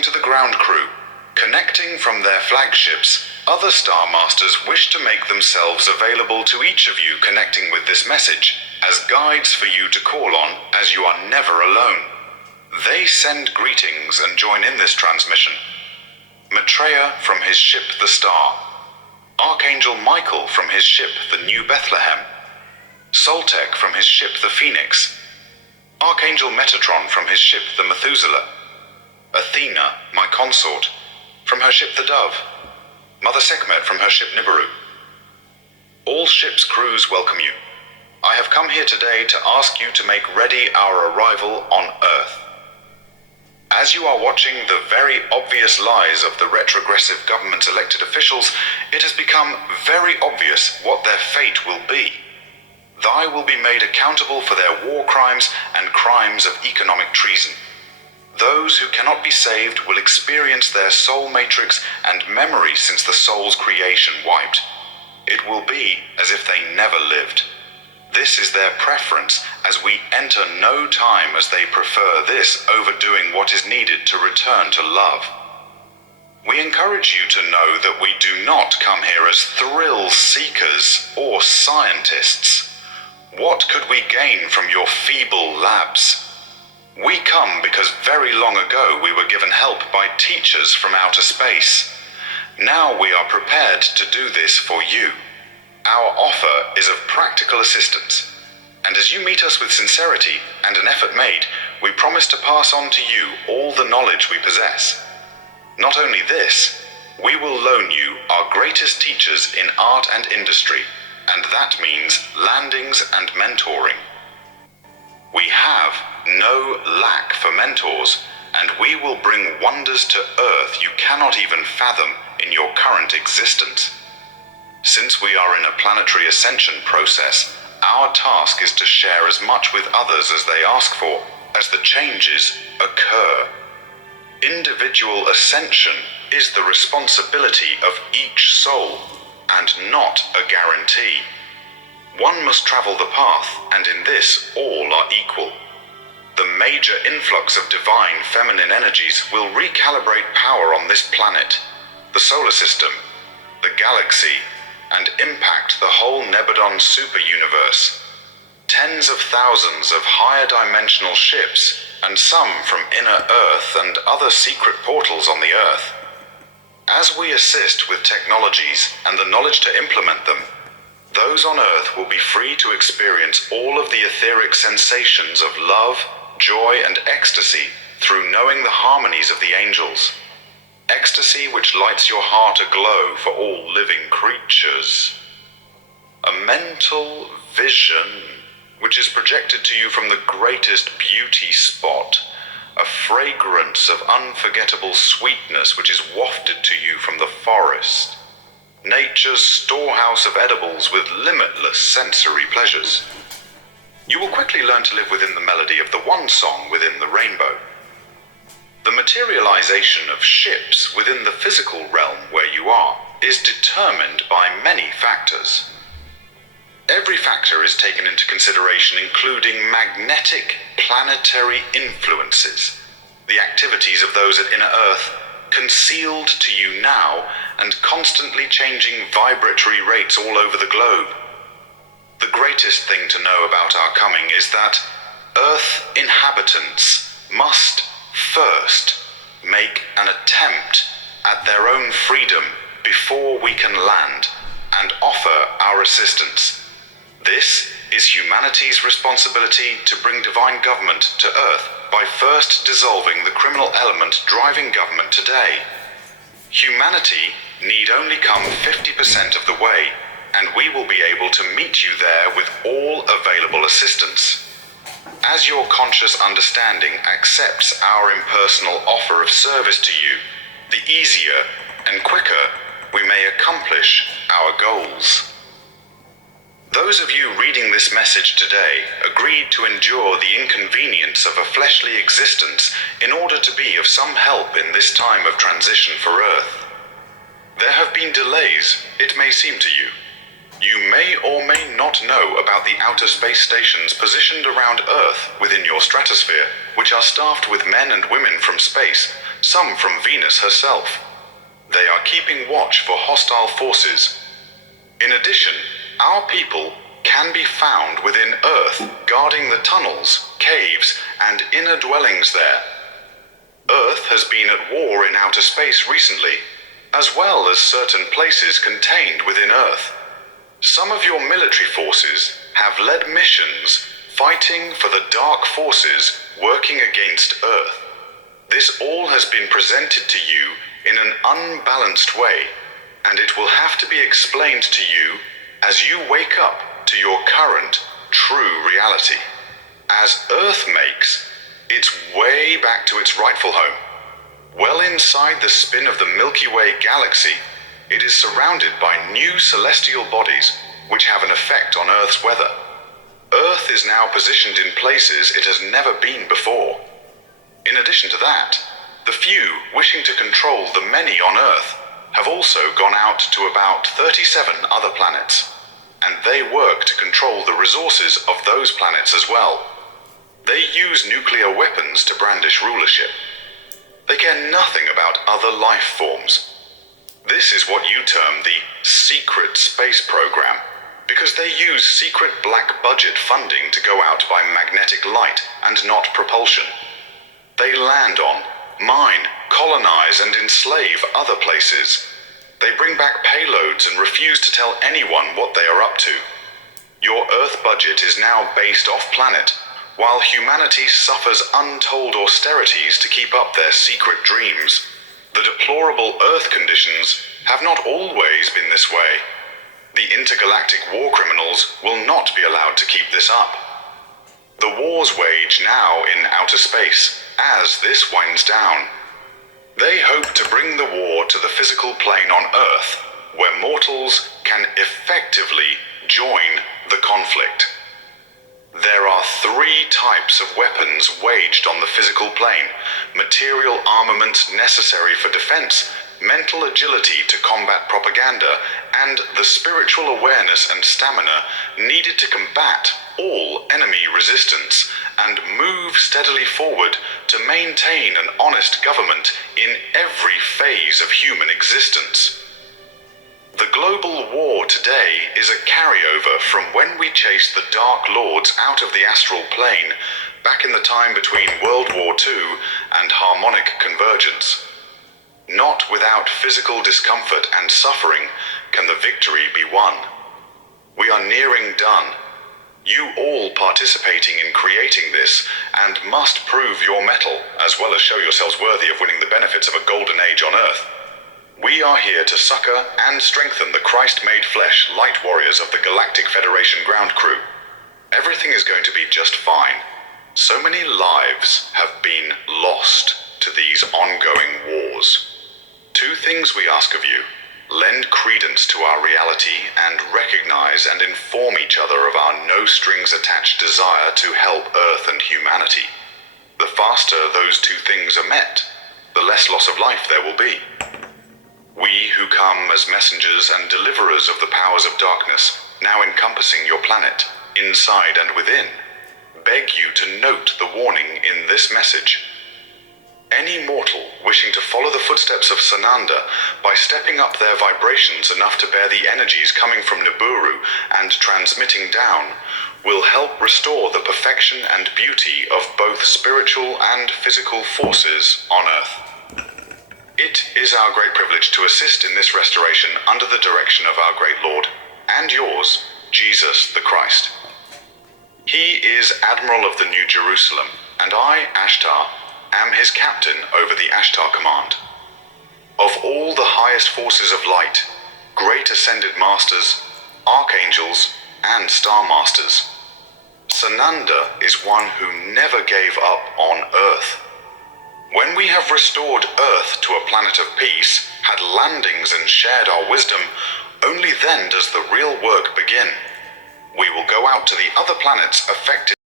Reporting to the ground crew. Connecting from their flagships, other Star Masters wish to make themselves available to each of you connecting with this message as guides for you to call on, as you are never alone. They send greetings and join in this transmission. Maitreya from his ship the Star. Archangel Michael from his ship the New Bethlehem. Soltec from his ship the Phoenix. Archangel Metatron from his ship the Methuselah. Athena, my consort, from her ship the Dove. Mother Sekhmet from her ship Nibiru. All ships' crews welcome you. I have come here today to ask you to make ready our arrival on Earth. As you are watching the very obvious lies of the retrogressive government's elected officials, it has become very obvious what their fate will be. They will be made accountable for their war crimes and crimes of economic treason. Those who cannot be saved will experience their soul matrix and memory since the soul's creation wiped. It will be as if they never lived. This is their preference, as we enter no time, as they prefer this over doing what is needed to return to love. We encourage you to know that we do not come here as thrill seekers or scientists. What could we gain from your feeble labs? We come because very long ago we were given help by teachers from outer space. Now we are prepared to do this for you. Our offer is of practical assistance, and as you meet us with sincerity and an effort made, we promise to pass on to you all the knowledge we possess. Not only this, we will loan you our greatest teachers in art and industry, and that means landings and mentoring. We have no lack for mentors, and we will bring wonders to Earth you cannot even fathom in your current existence. Since we are in a planetary ascension process, our task is to share as much with others as they ask for, as the changes occur. Individual ascension is the responsibility of each soul, and not a guarantee. One must travel the path, and in this all are equal. The major influx of divine feminine energies will recalibrate power on this planet, the solar system, the galaxy, and impact the whole Nebadon super-universe. Tens of thousands of higher dimensional ships, and some from inner Earth and other secret portals on the Earth. As we assist with technologies and the knowledge to implement them, those on Earth will be free to experience all of the etheric sensations of love, joy, and ecstasy through knowing the harmonies of the angels. Ecstasy which lights your heart aglow for all living creatures. A mental vision which is projected to you from the greatest beauty spot. A fragrance of unforgettable sweetness which is wafted to you from the forest. Nature's storehouse of edibles with limitless sensory pleasures. You will quickly learn to live within the melody of the one song within the rainbow. The materialization of ships within the physical realm where you are is determined by many factors. Every factor is taken into consideration, including magnetic planetary influences, the activities of those at inner Earth, concealed to you now and constantly changing vibratory rates all over the globe. The greatest thing to know about our coming is that Earth inhabitants must first make an attempt at their own freedom before we can land and offer our assistance. This is humanity's responsibility to bring divine government to Earth by first dissolving the criminal element driving government today. Humanity need only come 50% of the way, and we will be able to meet you there with all available assistance. As your conscious understanding accepts our impersonal offer of service to you, the easier and quicker we may accomplish our goals. Those of you reading this message today agreed to endure the inconvenience of a fleshly existence in order to be of some help in this time of transition for Earth. There have been delays, it may seem to you. You may or may not know about the outer space stations positioned around Earth within your stratosphere, which are staffed with men and women from space, some from Venus herself. They are keeping watch for hostile forces. In addition, our people can be found within Earth, guarding the tunnels, caves, and inner dwellings there. Earth has been at war in outer space recently, as well as certain places contained within Earth. Some of your military forces have led missions fighting for the dark forces working against Earth. This all has been presented to you in an unbalanced way, and it will have to be explained to you as you wake up to your current, true reality. As Earth makes its way back to its rightful home, well inside the spin of the Milky Way galaxy, it is surrounded by new celestial bodies which have an effect on Earth's weather. Earth is now positioned in places it has never been before. In addition to that, the few wishing to control the many on Earth have also gone out to about 37 other planets, and they work to control the resources of those planets as well. They use nuclear weapons to brandish rulership. They care nothing about other life forms. This is what you term the secret space program, because they use secret black budget funding to go out by magnetic light and not propulsion. They land on, mine, colonize, and enslave other places. They bring back payloads and refuse to tell anyone what they are up to. Your Earth budget is now based off-planet, while humanity suffers untold austerities to keep up their secret dreams. The deplorable Earth conditions have not always been this way. The intergalactic war criminals will not be allowed to keep this up. The wars wage now in outer space, as this winds down. They hope to bring the war to the physical plane on Earth, where mortals can effectively join the conflict. There are 3 types of weapons waged on the physical plane: material armament necessary for defense, mental agility to combat propaganda, and the spiritual awareness and stamina needed to combat all enemy resistance and move steadily forward to maintain an honest government in every phase of human existence. The global war today is a carryover from when we chased the Dark Lords out of the astral plane back in the time between World War II and harmonic convergence. Not without physical discomfort and suffering can the victory be won. We are nearing done. You all participating in creating this and must prove your mettle, as well as show yourselves worthy of winning the benefits of a golden age on Earth. We are here to succor and strengthen the Christ-made flesh light warriors of the Galactic Federation ground crew. Everything is going to be just fine. So many lives have been lost to these ongoing wars. 2 things we ask of you: lend credence to our reality and recognize and inform each other of our no-strings-attached desire to help Earth and humanity. The faster those 2 things are met, the less loss of life there will be. We who come as messengers and deliverers of the powers of darkness, now encompassing your planet, inside and within, beg you to note the warning in this message. Any mortal wishing to follow the footsteps of Sananda by stepping up their vibrations enough to bear the energies coming from Nibiru and transmitting down will help restore the perfection and beauty of both spiritual and physical forces on Earth. It is our great privilege to assist in this restoration under the direction of our great Lord, and yours, Jesus the Christ. He is Admiral of the New Jerusalem, and I, Ashtar, am his captain over the Ashtar Command. Of all the highest forces of light, great ascended masters, archangels, and star masters, Sananda is one who never gave up on Earth. When we have restored Earth to a planet of peace, had landings and shared our wisdom, only then does the real work begin. We will go out to the other planets affected